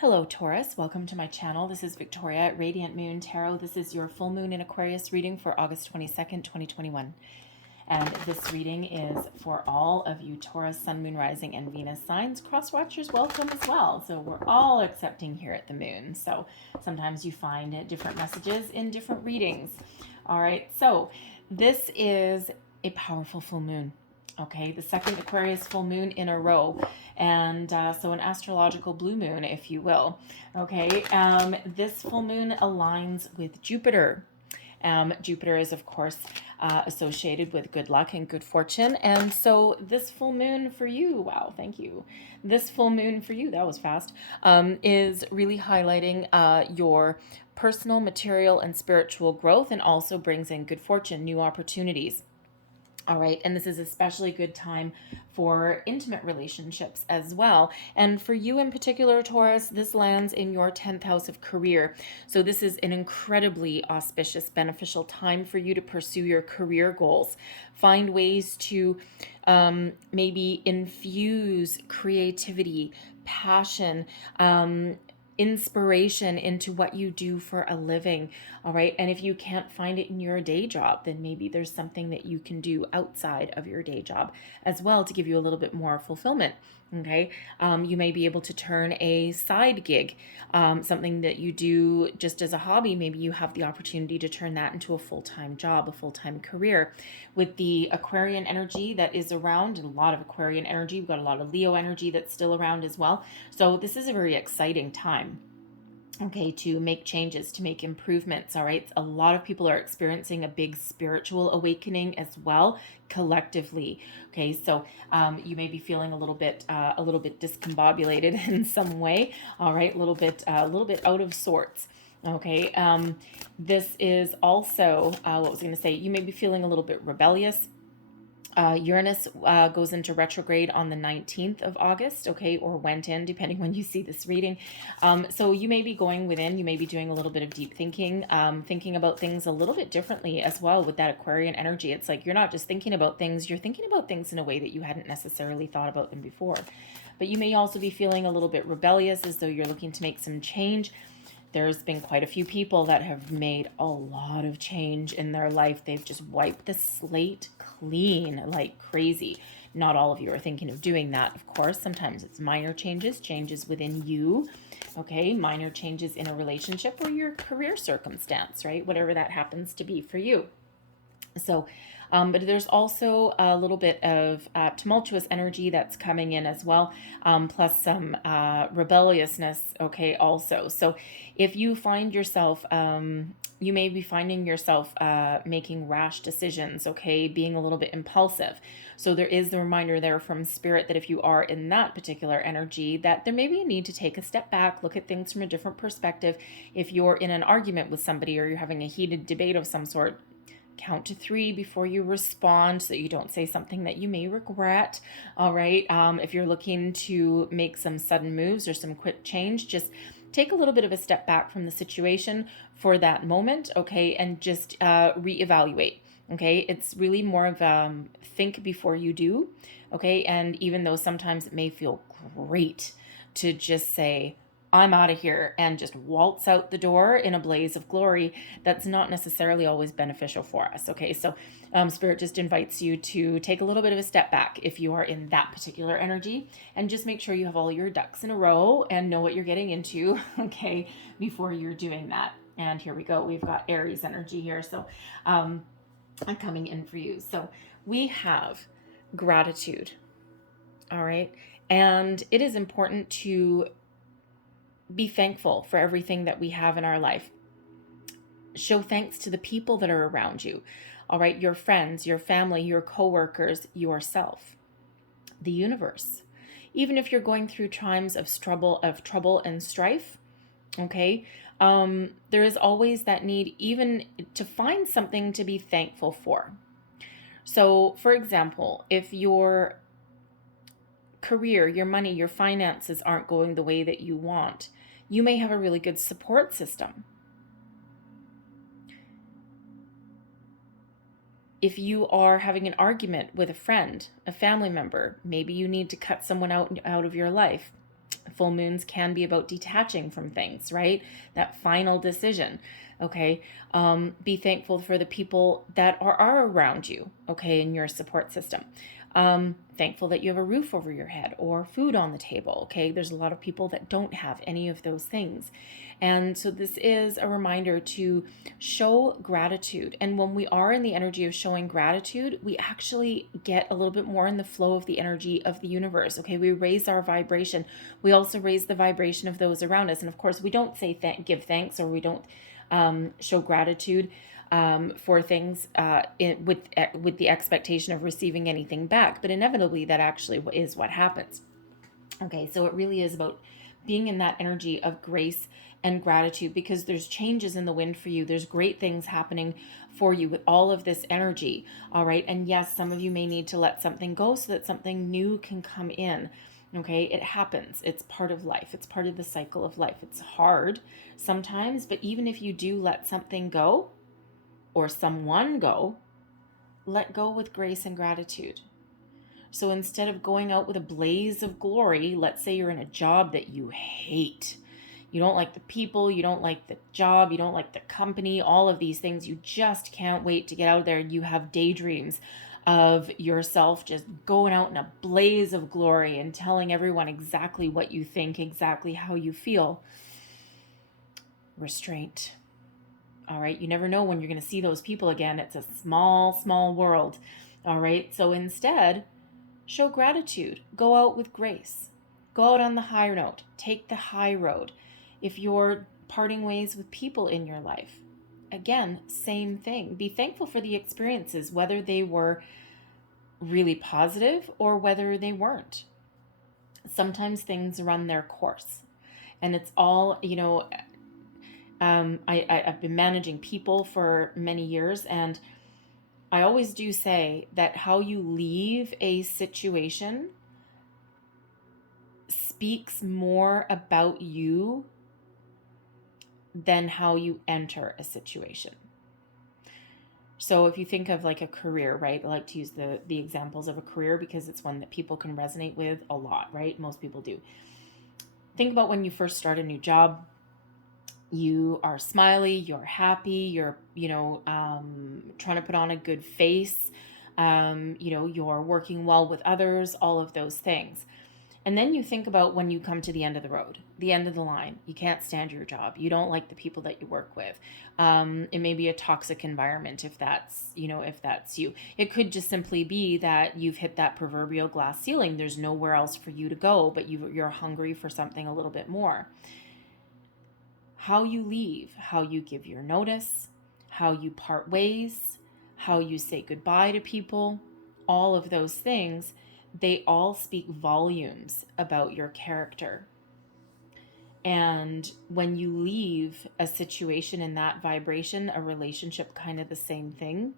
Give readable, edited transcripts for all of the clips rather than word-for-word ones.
Hello Taurus, welcome to my channel. This is Victoria at Radiant Moon Tarot. This is your full moon in Aquarius reading for August 22nd, 2021. And this reading is for all of you Taurus, Sun, Moon, Rising, and Venus signs. Cross watchers, welcome as well. So we're all accepting here at the moon. So sometimes you find different messages in different readings. All right, so this is a powerful full moon. Okay, the second Aquarius full moon in a row, and so an astrological blue moon, if you will. Okay, this full moon aligns with Jupiter. Jupiter is, of course, associated with good luck and good fortune, and so this full moon for you, wow, thank you. This full moon for you, that was fast, is really highlighting your personal, material, and spiritual growth, and also brings in good fortune, new opportunities. All right, and this is especially a good time for intimate relationships as well. And for you in particular, Taurus, this lands in your 10th house of career. So this is an incredibly auspicious, beneficial time for you to pursue your career goals. Find ways to maybe infuse creativity, passion, inspiration into what you do for a living. All right, and if you can't find it in your day job, then maybe there's something that you can do outside of your day job as well to give you a little bit more fulfillment. Okay, you may be able to turn a side gig, something that you do just as a hobby. Maybe you have the opportunity to turn that into a full-time job, a full-time career. With the Aquarian energy that is around, and a lot of Aquarian energy, we've got a lot of Leo energy that's still around as well. So this is a very exciting time, okay, to make changes, to make improvements. All right, a lot of people are experiencing a big spiritual awakening as well, collectively. Okay, so you may be feeling a little bit discombobulated in some way. All right, a little bit out of sorts. Okay, this is also what was I going to say? You may be feeling a little bit rebellious. Uranus goes into retrograde on the 19th of August, okay, or went in, depending when you see this reading. So you may be going within, you may be doing a little bit of deep thinking, thinking about things a little bit differently as well with that Aquarian energy. It's like you're not just thinking about things, you're thinking about things in a way that you hadn't necessarily thought about them before. But you may also be feeling a little bit rebellious, as though you're looking to make some change. There's been quite a few people that have made a lot of change in their life. They've just wiped the slate clean like crazy. Not all of you are thinking of doing that, of course. Sometimes it's minor changes, changes within you, okay? Minor changes in a relationship or your career circumstance, right? Whatever that happens to be for you. So, but there's also a little bit of tumultuous energy that's coming in as well, plus some rebelliousness, okay, also. So if you find yourself, you may be finding yourself making rash decisions, okay, being a little bit impulsive. So there is the reminder there from Spirit that if you are in that particular energy, that there may be a need to take a step back, look at things from a different perspective. If you're in an argument with somebody or you're having a heated debate of some sort, count to 3 before you respond so that you don't say something that you may regret. All right. If you're looking to make some sudden moves or some quick change, just take a little bit of a step back from the situation for that moment. Okay. And just reevaluate. Okay. It's really more of think before you do. Okay. And even though sometimes it may feel great to just say, I'm out of here, and just waltz out the door in a blaze of glory, that's not necessarily always beneficial for us. Okay, so Spirit just invites you to take a little bit of a step back if you are in that particular energy, and just make sure you have all your ducks in a row and know what you're getting into, okay, before you're doing that. And here we go. We've got Aries energy here, so I'm coming in for you. So we have gratitude, all right, and it is important to be thankful for everything that we have in our life. Show thanks to the people that are around you. All right, your friends, your family, your coworkers, yourself, the universe. Even if you're going through times of trouble and strife, okay, there is always that need even to find something to be thankful for. So, for example, if your career, your money, your finances aren't going the way that you want, you may have a really good support system. If you are having an argument with a friend, a family member, maybe you need to cut someone out of your life. full moons can be about detaching from things, right? That final decision. Okay. Be thankful for the people that are around you, okay, in your support system. Thankful that you have a roof over your head or food on the table. Okay. There's a lot of people that don't have any of those things. And so this is a reminder to show gratitude. And when we are in the energy of showing gratitude, we actually get a little bit more in the flow of the energy of the universe. Okay. We raise our vibration. We also raise the vibration of those around us. And of course, we don't say give thanks, or we don't show gratitude for things with the expectation of receiving anything back. But inevitably, that actually is what happens. Okay, so it really is about being in that energy of grace and gratitude, because there's changes in the wind for you. There's great things happening for you with all of this energy. All right. And yes, some of you may need to let something go so that something new can come in. Okay. It happens. It's part of life. It's part of the cycle of life. It's hard sometimes, but even if you do let something go or someone go, let go with grace and gratitude. So instead of going out with a blaze of glory, let's say you're in a job that you hate. You don't like the people, you don't like the job, you don't like the company, all of these things. You just can't wait to get out there. You have daydreams of yourself just going out in a blaze of glory and telling everyone exactly what you think, exactly how you feel. Restraint. All right. You never know when you're going to see those people again. It's a small, small world. All right. So instead, show gratitude. Go out with grace. Go out on the higher note. Take the high road. If you're parting ways with people in your life, again, same thing. Be thankful for the experiences, whether they were really positive or whether they weren't. Sometimes things run their course. And it's all, I've been managing people for many years, and I always do say that how you leave a situation speaks more about you than how you enter a situation. So if you think of like a career, right? I like to use the examples of a career because it's one that people can resonate with a lot, right? Most people do. Think about when you first start a new job. You are smiley, you're happy, you're, trying to put on a good face, you're working well with others, all of those things. And then you think about when you come to the end of the road, the end of the line. You can't stand your job. You don't like the people that you work with. It may be a toxic environment if that's you. It could just simply be that you've hit that proverbial glass ceiling. There's nowhere else for you to go, but you're hungry for something a little bit more. How you leave, how you give your notice, how you part ways, how you say goodbye to people, all of those things, they all speak volumes about your character. And when you leave a situation in that vibration, a relationship, kind of the same thing,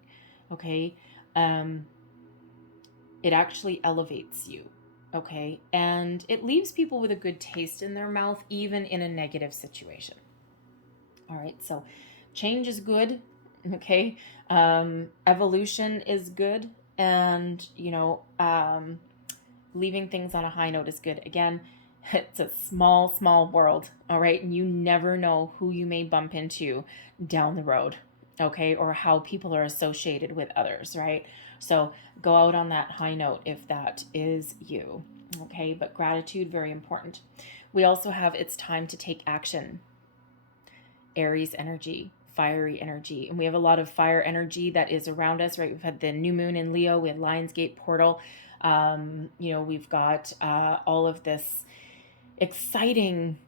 okay, it actually elevates you, okay? And it leaves people with a good taste in their mouth, even in a negative situation. All right, so change is good, okay? Evolution is good, and, leaving things on a high note is good. Again, it's a small, small world, all right? And you never know who you may bump into down the road, okay? Or how people are associated with others, right? So go out on that high note if that is you, okay? But gratitude, very important. We also have it's time to take action. Aries energy, fiery energy. And we have a lot of fire energy that is around us, right? We've had the new moon in Leo, we had Lionsgate portal. We've got all of this exciting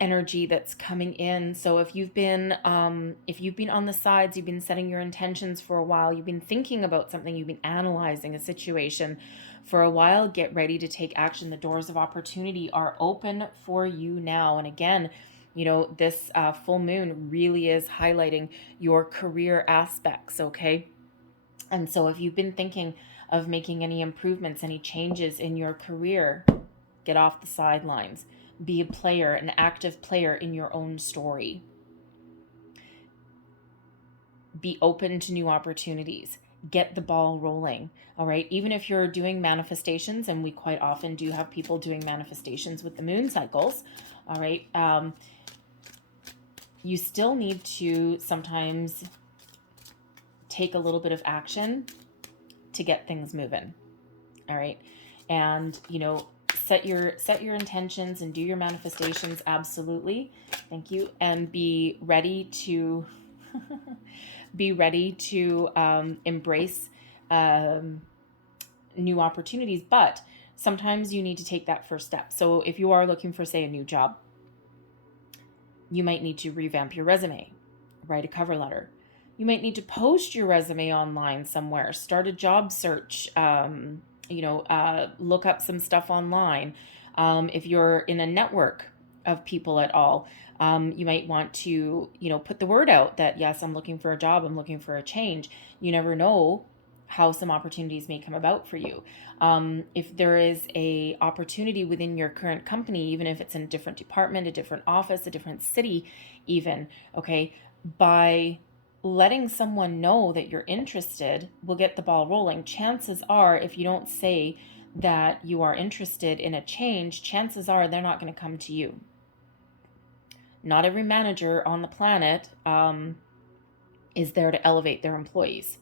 energy that's coming in. So if you've been on the sides, you've been setting your intentions for a while, you've been thinking about something, you've been analyzing a situation for a while, get ready to take action. The doors of opportunity are open for you now. And again, this full moon really is highlighting your career aspects, okay? And so if you've been thinking of making any improvements, any changes in your career, get off the sidelines. Be a player, an active player in your own story. Be open to new opportunities. get the ball rolling. All right. Even if you're doing manifestations, and we quite often do have people doing manifestations with the moon cycles. All right. You still need to sometimes take a little bit of action to get things moving. All right. And, set your intentions and do your manifestations. Absolutely. Thank you. And be ready to embrace new opportunities. But sometimes you need to take that first step. So if you are looking for, say, a new job, you might need to revamp your resume, write a cover letter. You might need to post your resume online somewhere, start a job search, look up some stuff online. If you're in a network of people at all, you might want to, put the word out that, yes, I'm looking for a job, I'm looking for a change. You never know how some opportunities may come about for you. If there is a opportunity within your current company, even if it's in a different department, a different office, a different city, even, okay, by letting someone know that you're interested will get the ball rolling. Chances are, if you don't say that you are interested in a change, chances are they're not going to come to you. Not every manager on the planet is there to elevate their employees.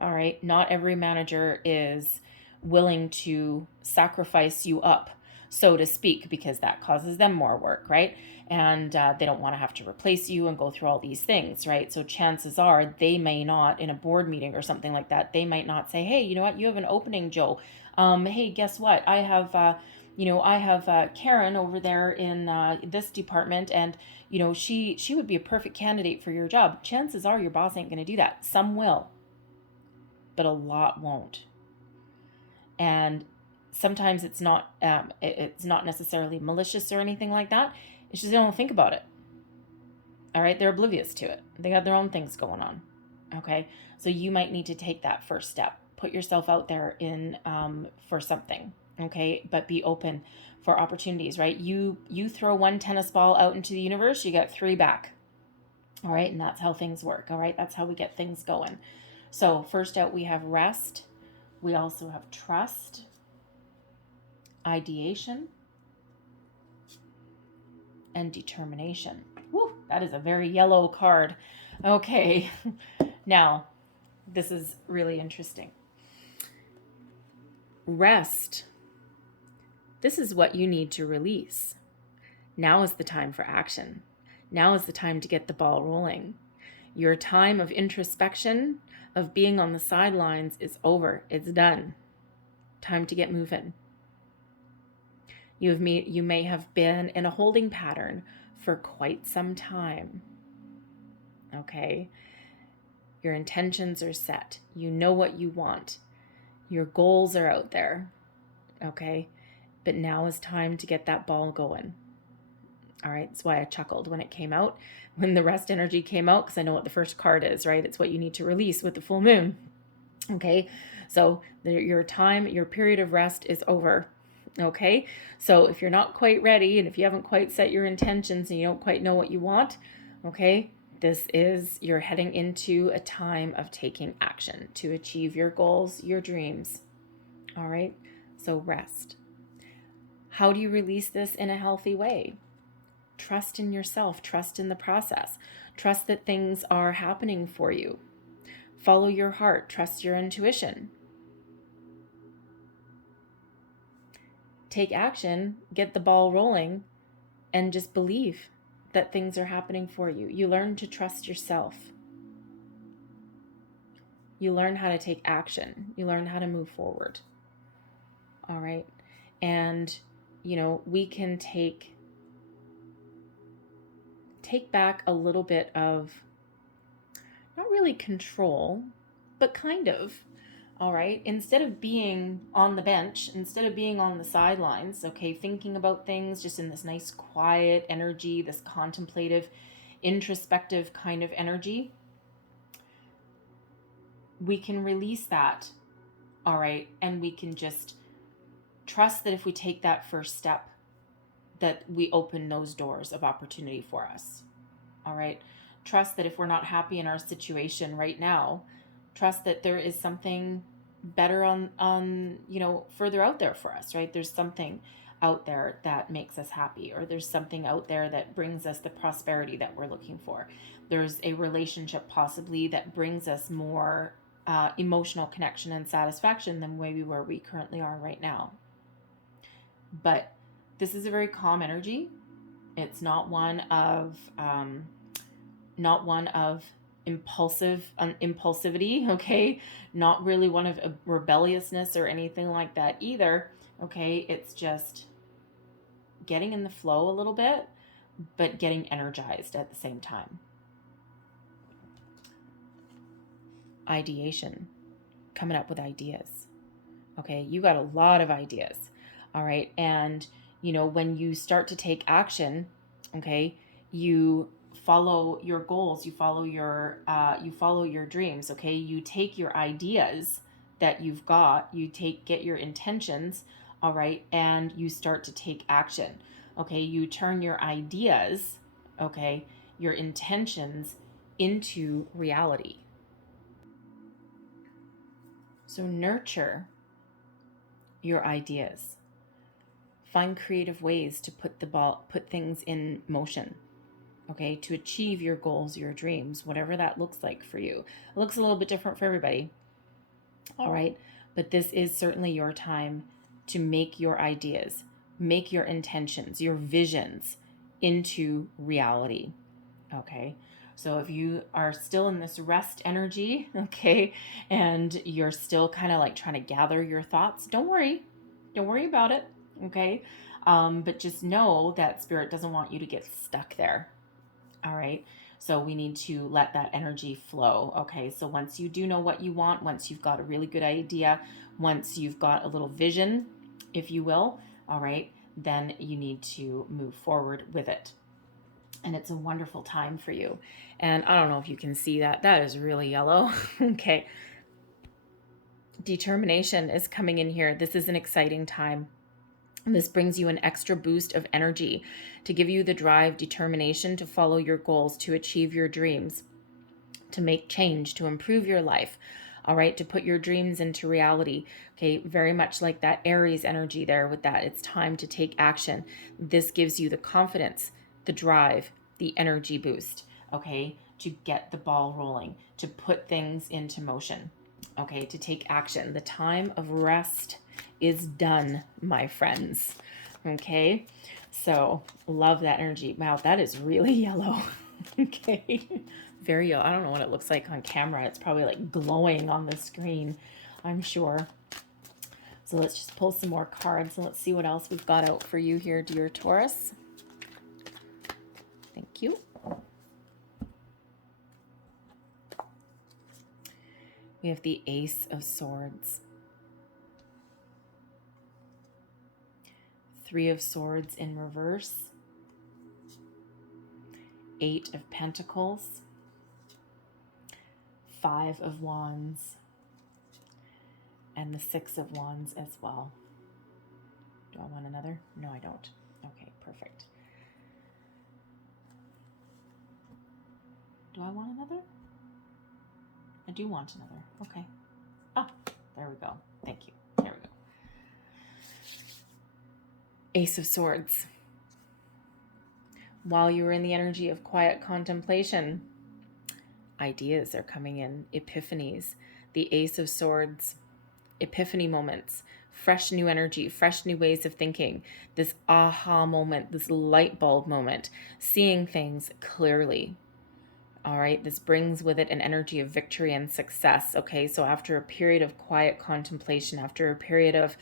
All right. Not every manager is willing to sacrifice you up, so to speak, because that causes them more work, right? And they don't want to have to replace you and go through all these things, right? So chances are they may not, in a board meeting or something like that, they might not say, hey, you know what, you have an opening, Joe. Hey, guess what? I have Karen over there in this department, and she would be a perfect candidate for your job. Chances are your boss ain't going to do that. Some will, but a lot won't. And sometimes it's not necessarily malicious or anything like that. It's just they don't think about it. All right, they're oblivious to it. They got their own things going on. Okay, so you might need to take that first step. Put yourself out there in for something. Okay, but be open for opportunities. Right, you throw one tennis ball out into the universe, you get 3 back. All right, and that's how things work. All right, that's how we get things going. So first out, we have rest. We also have trust, ideation, and determination. Woo, that is a very yellow card. Okay, now this is really interesting. Rest. This is what you need to release. Now is the time for action. Now is the time to get the ball rolling. Your time of introspection, of being on the sidelines, is over. It's done. Time to get moving. You may have been in a holding pattern for quite some time. Okay? Your intentions are set. You know what you want. Your goals are out there. Okay? But now is time to get that ball going. All right, that's why I chuckled when it came out, when the rest energy came out, because I know what the first card is, right? It's what you need to release with the full moon. Okay, so your period of rest is over. Okay, so if you're not quite ready, and if you haven't quite set your intentions, and you don't quite know what you want, okay, you're heading into a time of taking action to achieve your goals, your dreams. All right, so rest. How do you release this in a healthy way? Trust in yourself, trust in the process, trust that things are happening for you. Follow your heart, trust your intuition. Take action, get the ball rolling, and just believe that things are happening for you. You learn to trust yourself. You learn how to take action. You learn how to move forward. All right. And, we can take back a little bit of, not really control, but kind of, all right? Instead of being on the bench, instead of being on the sidelines, okay, thinking about things just in this nice quiet energy, this contemplative, introspective kind of energy, we can release that, all right? And we can just trust that if we take that first step, that we open those doors of opportunity for us. All right. Trust that if we're not happy in our situation right now, Trust that there is something better on, you know, further out there for us, right? There's something out there that makes us happy, or there's something out there that brings us the prosperity that we're looking for. There's a relationship possibly that brings us more emotional connection and satisfaction than maybe where we currently are right now. But this is a very calm energy. It's not one of impulsivity, okay? Not really one of rebelliousness or anything like that either, okay? It's just getting in the flow a little bit, but getting energized at the same time. Ideation, coming up with ideas, okay? You got a lot of ideas, all right? And, you know, when you start to take action, okay, you follow your goals, you follow your dreams, okay? You take your ideas that you've got, get your intentions, all right, and you start to take action, okay? You turn your ideas, okay, your intentions into reality. So nurture your ideas. Find creative ways to put things in motion, okay, to achieve your goals, your dreams, whatever that looks like for you. It looks a little bit different for everybody, all right? But this is certainly your time to make your ideas, make your intentions, your visions into reality, okay? So if you are still in this rest energy, okay, and you're still kind of like trying to gather your thoughts, don't worry about it, okay? But just know that Spirit doesn't want you to get stuck there, all right? So we need to let that energy flow, okay? So once you do know what you want, once you've got a really good idea, once you've got a little vision, if you will, all right, then you need to move forward with it. And it's a wonderful time for you. And I don't know if you can see that. That is really yellow. Okay. Determination is coming in here. This is an exciting time. This brings you an extra boost of energy to give you the drive, determination to follow your goals, to achieve your dreams, to make change, to improve your life. All right, to put your dreams into reality. Okay, very much like that Aries energy there with that. It's time to take action. This gives you the confidence, the drive, the energy boost, okay, to get the ball rolling, to put things into motion, okay, to take action. The time of rest is done, my friends, okay? So love that energy. Wow, that is really yellow. Okay, very yellow. I don't know what it looks like on camera. It's probably like glowing on the screen, I'm sure. So let's just pull some more cards and let's see what else we've got out for you here, dear Taurus. Thank you. We have the Ace of Swords. Three of Swords in reverse. Eight of Pentacles. Five of Wands. And the Six of Wands as well. Do I want another? No, I don't. Okay, perfect. Do I want another? I do want another. Okay. Ah, there we go. Thank you. There we go. Ace of Swords. While you were in the energy of quiet contemplation, ideas are coming in, epiphanies. The Ace of Swords, epiphany moments, fresh new energy, fresh new ways of thinking, this aha moment, this light bulb moment, seeing things clearly. All right, this brings with it an energy of victory and success. Okay, so after a period of quiet contemplation, after a period of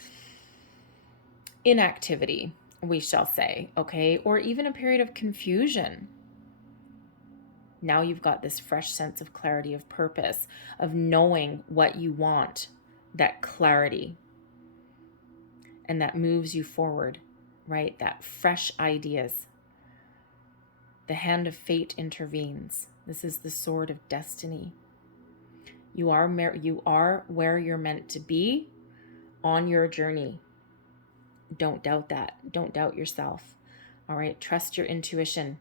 inactivity, we shall say, okay, or even a period of confusion, now you've got this fresh sense of clarity, of purpose, of knowing what you want, that clarity, and that moves you forward, right? That fresh ideas. The hand of fate intervenes. This is the sword of destiny. You are where you're meant to be on your journey. Don't doubt that. Don't doubt yourself. All right. Trust your intuition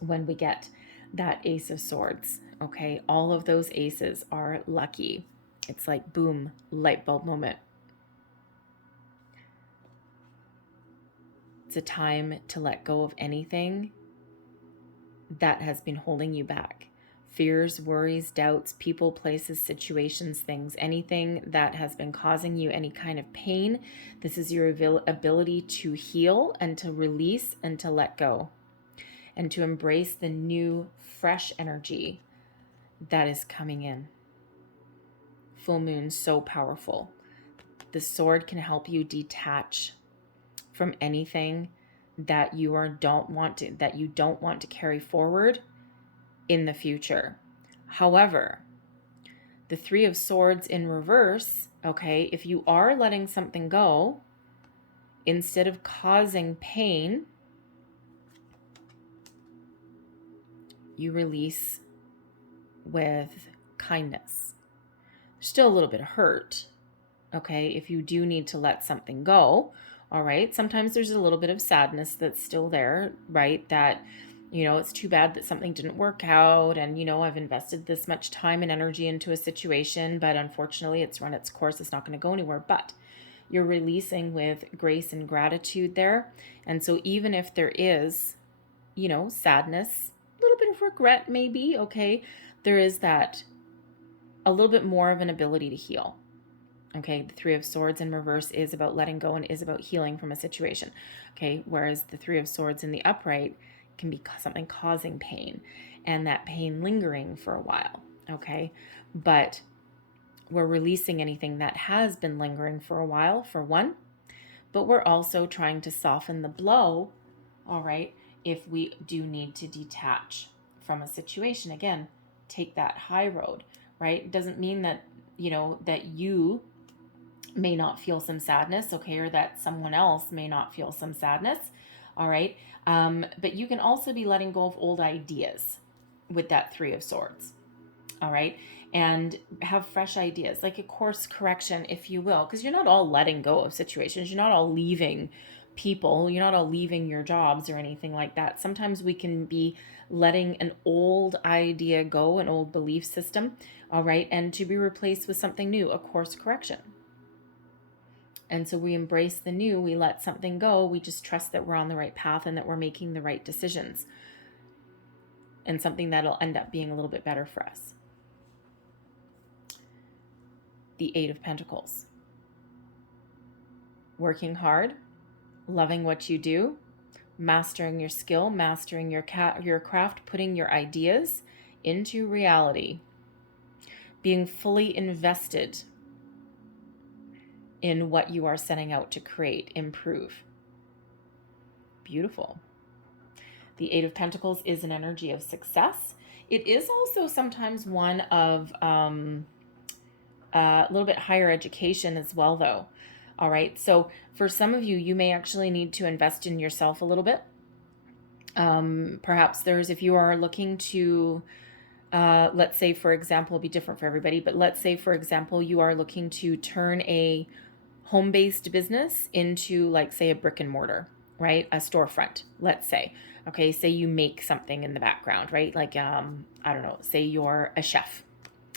when we get that Ace of Swords. Okay, all of those aces are lucky. It's like, boom, light bulb moment. It's a time to let go of anything that has been holding you back. Fears, worries, doubts, people, places, situations, things, anything that has been causing you any kind of pain. This is your ability to heal and to release and to let go and to embrace the new, fresh energy that is coming in. Full moon, so powerful. The sword can help you detach from anything that you don't want to carry forward in the future. However, the Three of Swords in reverse, okay, if you are letting something go, instead of causing pain, you release with kindness. There's still a little bit of hurt, okay, if you do need to let something go, all right? Sometimes there's a little bit of sadness that's still there, right? That, it's too bad that something didn't work out, and, I've invested this much time and energy into a situation, but unfortunately it's run its course. It's not going to go anywhere. But you're releasing with grace and gratitude there. And so even if there is, sadness, a little bit of regret maybe, okay, there is that a little bit more of an ability to heal. Okay, the Three of Swords in reverse is about letting go and is about healing from a situation. Okay, whereas the Three of Swords in the upright can be something causing pain, and that pain lingering for a while. Okay, but we're releasing anything that has been lingering for a while, for one, but we're also trying to soften the blow, all right, if we do need to detach from a situation. Again, take that high road, right? It doesn't mean that, that you may not feel some sadness, okay, or that someone else may not feel some sadness, all right? But you can also be letting go of old ideas with that Three of Swords, all right? And have fresh ideas, like a course correction, if you will, because you're not all letting go of situations. You're not all leaving people. You're not all leaving your jobs or anything like that. Sometimes we can be letting an old idea go, an old belief system, all right, and to be replaced with something new, a course correction. And so we embrace the new, we let something go, we just trust that we're on the right path and that we're making the right decisions, and something that'll end up being a little bit better for us. The Eight of Pentacles. Working hard, loving what you do, mastering your skill, mastering your craft, putting your ideas into reality, being fully invested in what you are setting out to create, improve. Beautiful. The Eight of Pentacles is an energy of success. It is also sometimes one of a little bit higher education as well, though. All right. So for some of you, you may actually need to invest in yourself a little bit. Perhaps if you are looking to, let's say, for example, it'll be different for everybody, but let's say, for example, you are looking to turn a home-based business into, like, say, a brick and mortar, right? A storefront, let's say. Okay, say you make something in the background, right? Like, I don't know, say you're a chef,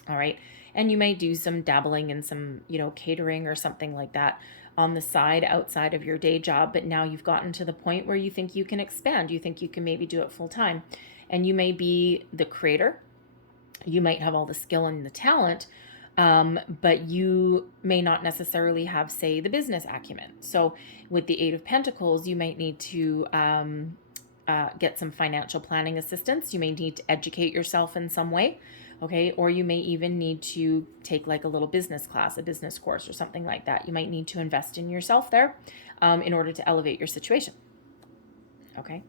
all right? And you may do some dabbling in some, catering or something like that on the side outside of your day job. But now you've gotten to the point where you think you can expand. You think you can maybe do it full time. And you may be the creator. You might have all the skill and the talent, but you may not necessarily have, say, the business acumen. So with the Eight of Pentacles, you might need to get some financial planning assistance. You may need to educate yourself in some way, okay? Or you may even need to take like a little business class, a business course or something like that. You might need to invest in yourself there in order to elevate your situation, okay?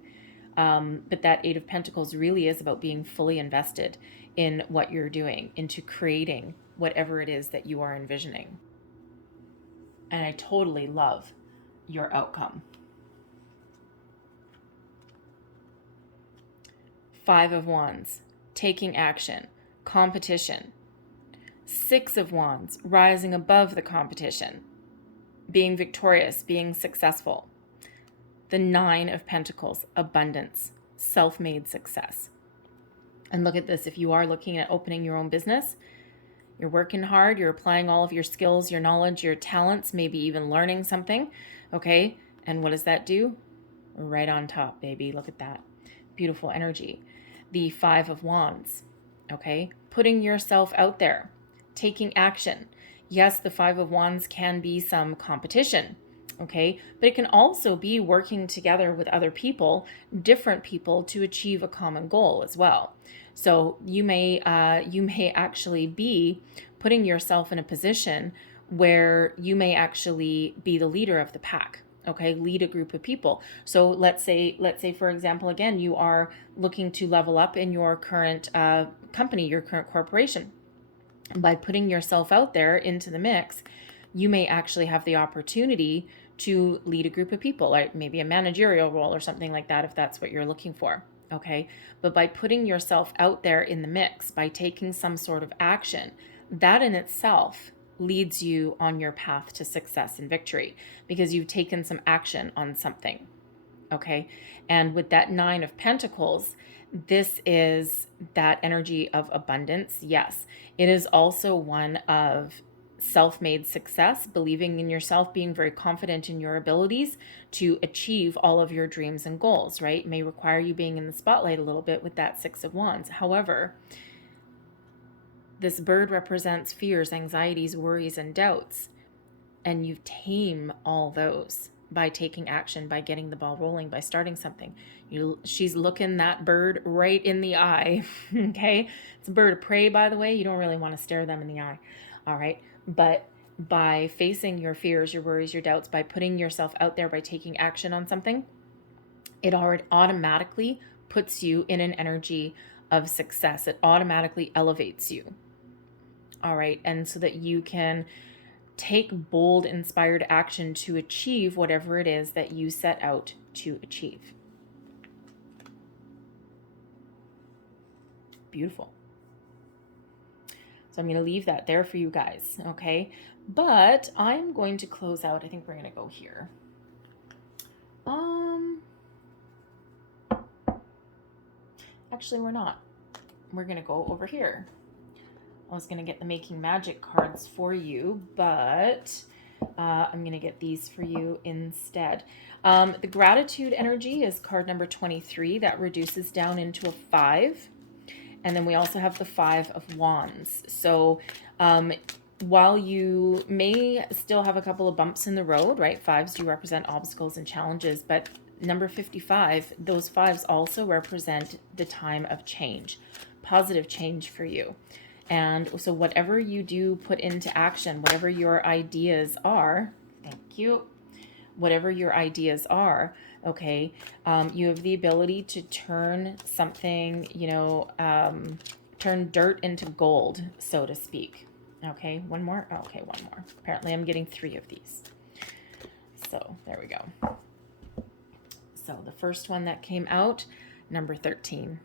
But that Eight of Pentacles really is about being fully invested in what you're doing, into creating whatever it is that you are envisioning. And I totally love your outcome. Five of Wands, taking action, competition. Six of Wands, rising above the competition, being victorious, being successful. The Nine of Pentacles, abundance, self-made success. And look at this. If you are looking at opening your own business, you're working hard, you're applying all of your skills, your knowledge, your talents, maybe even learning something. Okay. And what does that do? Right on top, baby. Look at that. Beautiful energy. The Five of Wands. Okay. Putting yourself out there, taking action. Yes, the Five of Wands can be some competition. Okay. But it can also be working together with other people, different people, to achieve a common goal as well. So you may actually be putting yourself in a position where you may actually be the leader of the pack. Okay, lead a group of people. So let's say for example, again, you are looking to level up in your current company, your current corporation. By putting yourself out there into the mix, you may actually have the opportunity to lead a group of people, like maybe a managerial role or something like that, if that's what you're looking for. Okay. But by putting yourself out there in the mix, by taking some sort of action, that in itself leads you on your path to success and victory, because you've taken some action on something. Okay. And with that Nine of Pentacles, this is that energy of abundance. Yes. It is also one of self-made success, believing in yourself, being very confident in your abilities to achieve all of your dreams and goals, right? It may require you being in the spotlight a little bit with that Six of Wands. However, this bird represents fears, anxieties, worries, and doubts. And you tame all those by taking action, by getting the ball rolling, by starting something. She's looking that bird right in the eye. Okay. It's a bird of prey, by the way. You don't really want to stare them in the eye. All right. But by facing your fears, your worries, your doubts, by putting yourself out there, by taking action on something, it automatically puts you in an energy of success. It automatically elevates you. All right. And so that you can take bold, inspired action to achieve whatever it is that you set out to achieve. Beautiful. So I'm going to leave that there for you guys, okay? But I'm going to close out. I think we're going to go here. Actually, we're not. We're going to go over here. I was going to get the Making Magic cards for you, but I'm going to get these for you instead. The Gratitude energy is card number 23. That reduces down into a 5. And then we also have the Five of Wands. So while you may still have a couple of bumps in the road, right? Fives do represent obstacles and challenges, but number 55, those fives also represent the time of change, positive change for you. And so whatever you do put into action, whatever your ideas are, thank you, whatever your ideas are, okay, you have the ability to turn something, turn dirt into gold, so to speak. Okay, one more. Okay, one more. Apparently I'm getting 3 of these. So there we go. So the first one that came out, number 13.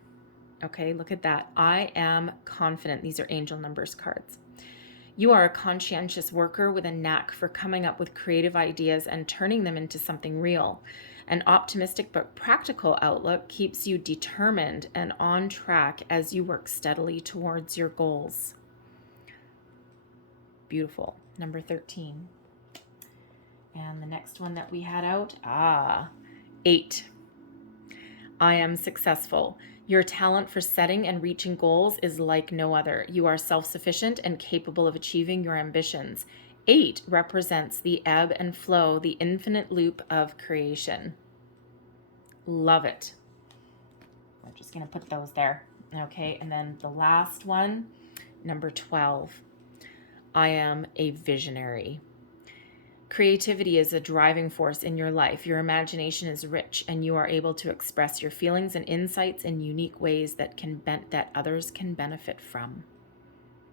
Okay, look at that. I am confident. These are angel numbers cards. You are a conscientious worker with a knack for coming up with creative ideas and turning them into something real. An optimistic but practical outlook keeps you determined and on track as you work steadily towards your goals. Beautiful. Number 13. And the next one that we had out, 8. I am successful. Your talent for setting and reaching goals is like no other. You are self-sufficient and capable of achieving your ambitions. 8 represents the ebb and flow, the infinite loop of creation. Love it. We're just going to put those there. Okay, and then the last one, number 12. I am a visionary. Creativity is a driving force in your life. Your imagination is rich, and you are able to express your feelings and insights in unique ways that others can benefit from.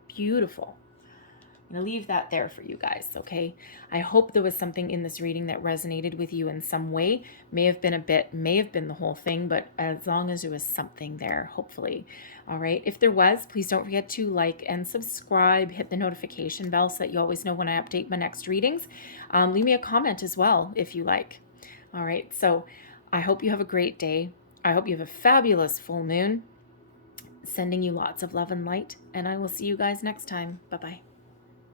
Beautiful. I'm going to leave that there for you guys, okay? I hope there was something in this reading that resonated with you in some way. May have been the whole thing, but as long as there was something there, hopefully. All right. If there was, please don't forget to like and subscribe, hit the notification bell so that you always know when I update my next readings. Leave me a comment as well if you like. All right. So I hope you have a great day. I hope you have a fabulous full moon. Sending you lots of love and light, and I will see you guys next time. Bye-bye.